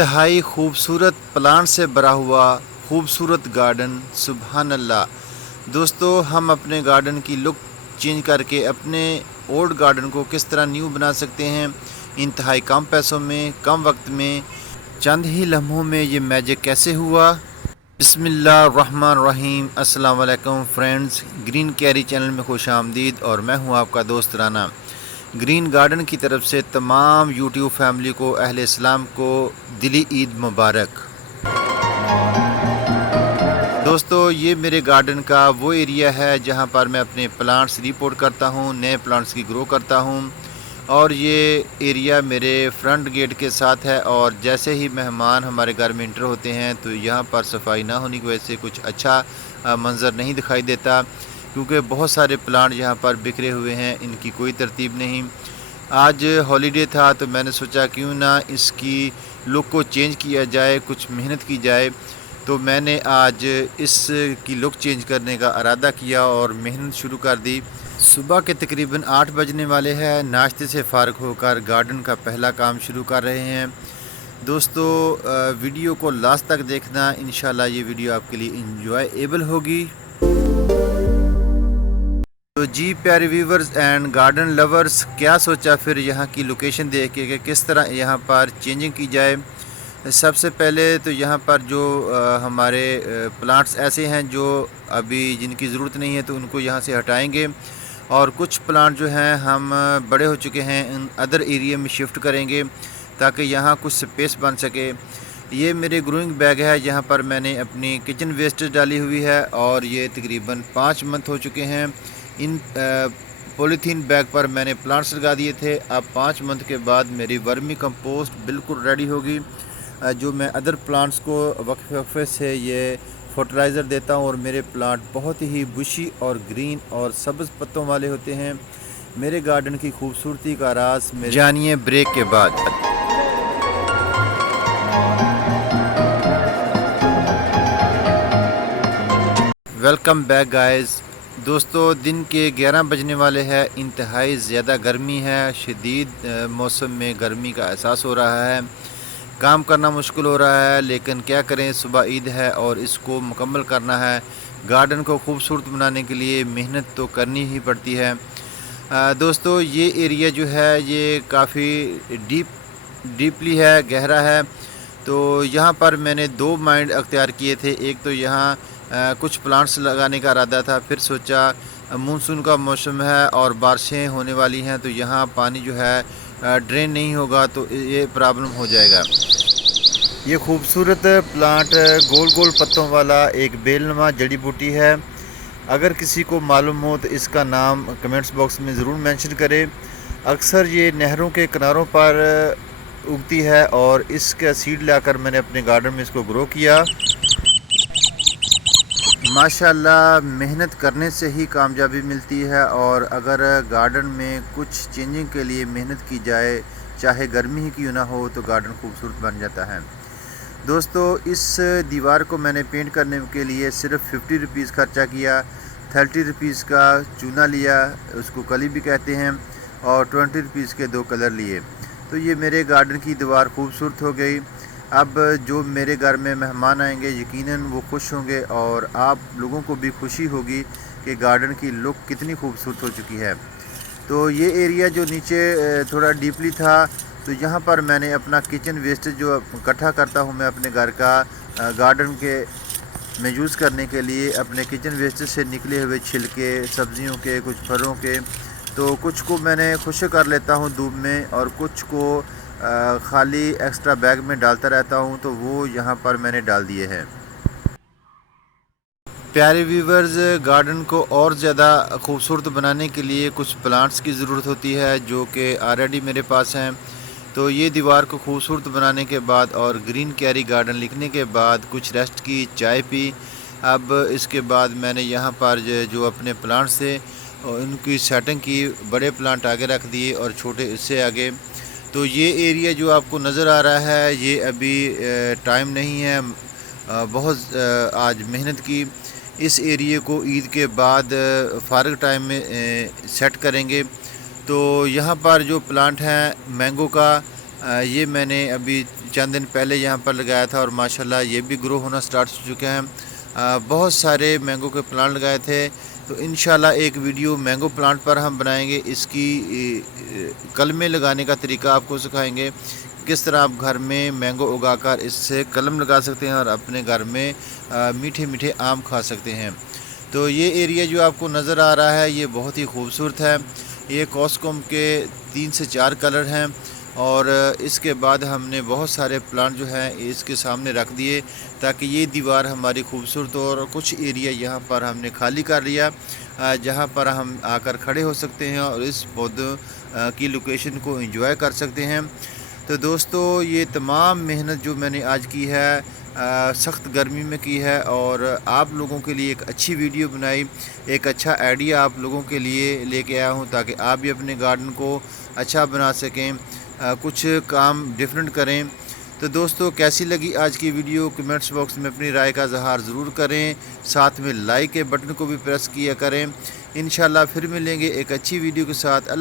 इंतहाई खूबसूरत प्लांट से भरा हुआ खूबसूरत गार्डन। सुभान अल्लाह। दोस्तों, हम अपने गार्डन की लुक चेंज करके अपने ओल्ड गार्डन को किस तरह न्यू बना सकते हैं, इंतहाई कम पैसों में, कम वक्त में, चंद ही लम्हों में ये मैजिक कैसे हुआ। बिस्मिल्लाहिर्रहमानिर्रहीम। अस्सलाम वालेकुम फ्रेंड्स, ग्रीन कैरी चैनल में खुश आमदीद। और मैं हूँ आपका दोस्त राना। ग्रीन गार्डन की तरफ से तमाम यूट्यूब फैमिली को, अहले इस्लाम को दिली ईद मुबारक। दोस्तों, ये मेरे गार्डन का वो एरिया है जहाँ पर मैं अपने प्लांट्स रिपोर्ट करता हूँ, नए प्लांट्स की ग्रो करता हूँ। और ये एरिया मेरे फ्रंट गेट के साथ है। और जैसे ही मेहमान हमारे घर में इंटर होते हैं तो यहाँ पर सफाई ना होने की वजह से कुछ अच्छा मंज़र नहीं दिखाई देता, क्योंकि बहुत सारे प्लांट यहाँ पर बिखरे हुए हैं, इनकी कोई तरतीब नहीं। आज हॉलीडे था तो मैंने सोचा क्यों ना इसकी लुक को चेंज किया जाए, कुछ मेहनत की जाए। तो मैंने आज इसकी लुक चेंज करने का इरादा किया और मेहनत शुरू कर दी। सुबह के तकरीबन 8 बजने वाले हैं। नाश्ते से फ़ारिग होकर गार्डन का पहला काम शुरू कर रहे हैं। दोस्तों, वीडियो को लास्ट तक देखना, इंशाल्लाह ये वीडियो आपके लिए इंजॉयबल होगी। तो जी प्यारे व्यूवर्स एंड गार्डन लवर्स, क्या सोचा फिर यहाँ की लोकेशन देख के कि किस तरह यहाँ पर चेंजिंग की जाए। सबसे पहले तो यहाँ पर जो हमारे प्लांट्स ऐसे हैं जो अभी जिनकी ज़रूरत नहीं है तो उनको यहाँ से हटाएंगे। और कुछ प्लांट जो हैं हम बड़े हो चुके हैं, इन अदर एरिया में शिफ्ट करेंगे ताकि यहाँ कुछ स्पेस बन सके। ये मेरे ग्रोइंग बैग है, यहाँ पर मैंने अपनी किचन वेस्टेज डाली हुई है और ये तकरीबन 5 मंथ हो चुके हैं। इन पॉलीथीन बैग पर मैंने प्लांट्स लगा दिए थे। अब 5 मंथ के बाद मेरी वर्मी कंपोस्ट बिल्कुल रेडी होगी, जो मैं अदर प्लांट्स को वक्फे से ये फर्टिलाइज़र देता हूँ। और मेरे प्लांट बहुत ही बुशी और ग्रीन और सब्ज़ पत्तों वाले होते हैं। मेरे गार्डन की खूबसूरती का राज जानिए ब्रेक के बाद। Welcome back guys. दोस्तों, दिन के 11 बजने वाले हैं। इंतहाई ज़्यादा गर्मी है, शदीद मौसम में गर्मी का एहसास हो रहा है। काम करना मुश्किल हो रहा है, लेकिन क्या करें, सुबह ईद है और इसको मुकम्मल करना है। गार्डन को खूबसूरत बनाने के लिए मेहनत तो करनी ही पड़ती है। दोस्तों, ये एरिया जो है ये काफ़ी डीपली है, गहरा है। तो यहाँ पर मैंने 2 माइंड अख्तियार किए थे। एक तो यहाँ कुछ प्लांट्स लगाने का इरादा था, फिर सोचा मानसून का मौसम है और बारिशें होने वाली हैं तो यहाँ पानी जो है ड्रेन नहीं होगा तो ये प्रॉब्लम हो जाएगा। ये खूबसूरत प्लांट गोल गोल पत्तों वाला एक बेलनुमा जड़ी बूटी है। अगर किसी को मालूम हो तो इसका नाम कमेंट्स बॉक्स में ज़रूर मेंशन करें। अक्सर ये नहरों के किनारों पर उगती है और इसका सीड लाकर मैंने अपने गार्डन में इसको ग्रो किया। माशाल्लाह, मेहनत करने से ही कामयाबी मिलती है। और अगर गार्डन में कुछ चेंजिंग के लिए मेहनत की जाए, चाहे गर्मी ही क्यों ना हो, तो गार्डन खूबसूरत बन जाता है। दोस्तों, इस दीवार को मैंने पेंट करने के लिए सिर्फ 50 रुपीज़ खर्चा किया। 30 रुपीज़ का चूना लिया, उसको कली भी कहते हैं, और 20 रुपीज़ के 2 कलर लिए। तो ये मेरे गार्डन की दीवार खूबसूरत हो गई। अब जो मेरे घर में मेहमान आएंगे यकीनन वो खुश होंगे और आप लोगों को भी खुशी होगी कि गार्डन की लुक कितनी खूबसूरत हो चुकी है। तो ये एरिया जो नीचे थोड़ा डीपली था, तो यहाँ पर मैंने अपना किचन वेस्टेज जो इकट्ठा करता हूँ मैं अपने घर का गार्डन के में यूज़ करने के लिए, अपने किचन वेस्टेज से निकले हुए छिलके, सब्जियों के, कुछ फलों के, तो कुछ को मैंने खुश्क कर लेता हूँ धूप में और कुछ को खाली एक्स्ट्रा बैग में डालता रहता हूँ। तो वो यहाँ पर मैंने डाल दिए हैं। प्यारे व्यूवर्स, गार्डन को और ज़्यादा खूबसूरत बनाने के लिए कुछ प्लांट्स की ज़रूरत होती है जो कि ऑलरेडी मेरे पास हैं। तो ये दीवार को खूबसूरत बनाने के बाद और ग्रीन कैरी गार्डन लिखने के बाद कुछ रेस्ट की, चाय पी। अब इसके बाद मैंने यहाँ पर जो अपने प्लांट्स थे उनकी सेटिंग की, बड़े प्लांट आगे रख दिए और छोटे इससे आगे। तो ये एरिया जो आपको नज़र आ रहा है ये अभी टाइम नहीं है, बहुत आज मेहनत की। इस एरिए को ईद के बाद फ़ारिग टाइम में सेट करेंगे। तो यहाँ पर जो प्लांट हैं मैंगो का, ये मैंने अभी चंद दिन पहले यहाँ पर लगाया था और माशाल्लाह ये भी ग्रो होना स्टार्ट हो चुके हैं। बहुत सारे मैंगो के प्लांट लगाए थे, तो इंशाल्लाह एक वीडियो मैंगो प्लांट पर हम बनाएंगे। इसकी कलमें लगाने का तरीका आपको सिखाएंगे, किस तरह आप घर में मैंगो उगाकर इससे कलम लगा सकते हैं और अपने घर में मीठे मीठे आम खा सकते हैं। तो ये एरिया जो आपको नज़र आ रहा है ये बहुत ही खूबसूरत है। ये कॉस्कोम के 3 से 4 कलर हैं और इसके बाद हमने बहुत सारे प्लांट जो हैं इसके सामने रख दिए ताकि ये दीवार हमारी खूबसूरत हो। और कुछ एरिया यहाँ पर हमने खाली कर लिया जहाँ पर हम आकर खड़े हो सकते हैं और इस पौधों की लोकेशन को एंजॉय कर सकते हैं। तो दोस्तों ये तमाम मेहनत जो मैंने आज की है सख्त गर्मी में की है और आप लोगों के लिए एक अच्छी वीडियो बनाई, एक अच्छा आइडिया आप लोगों के लिए लेके आया हूँ ताकि आप भी अपने गार्डन को अच्छा बना सकें, कुछ काम डिफरेंट करें। तो दोस्तों कैसी लगी आज की वीडियो कमेंट्स बॉक्स में अपनी राय का इज़हार ज़रूर करें, साथ में लाइक के बटन को भी प्रेस किया करें। इंशाल्लाह फिर मिलेंगे एक अच्छी वीडियो के साथ।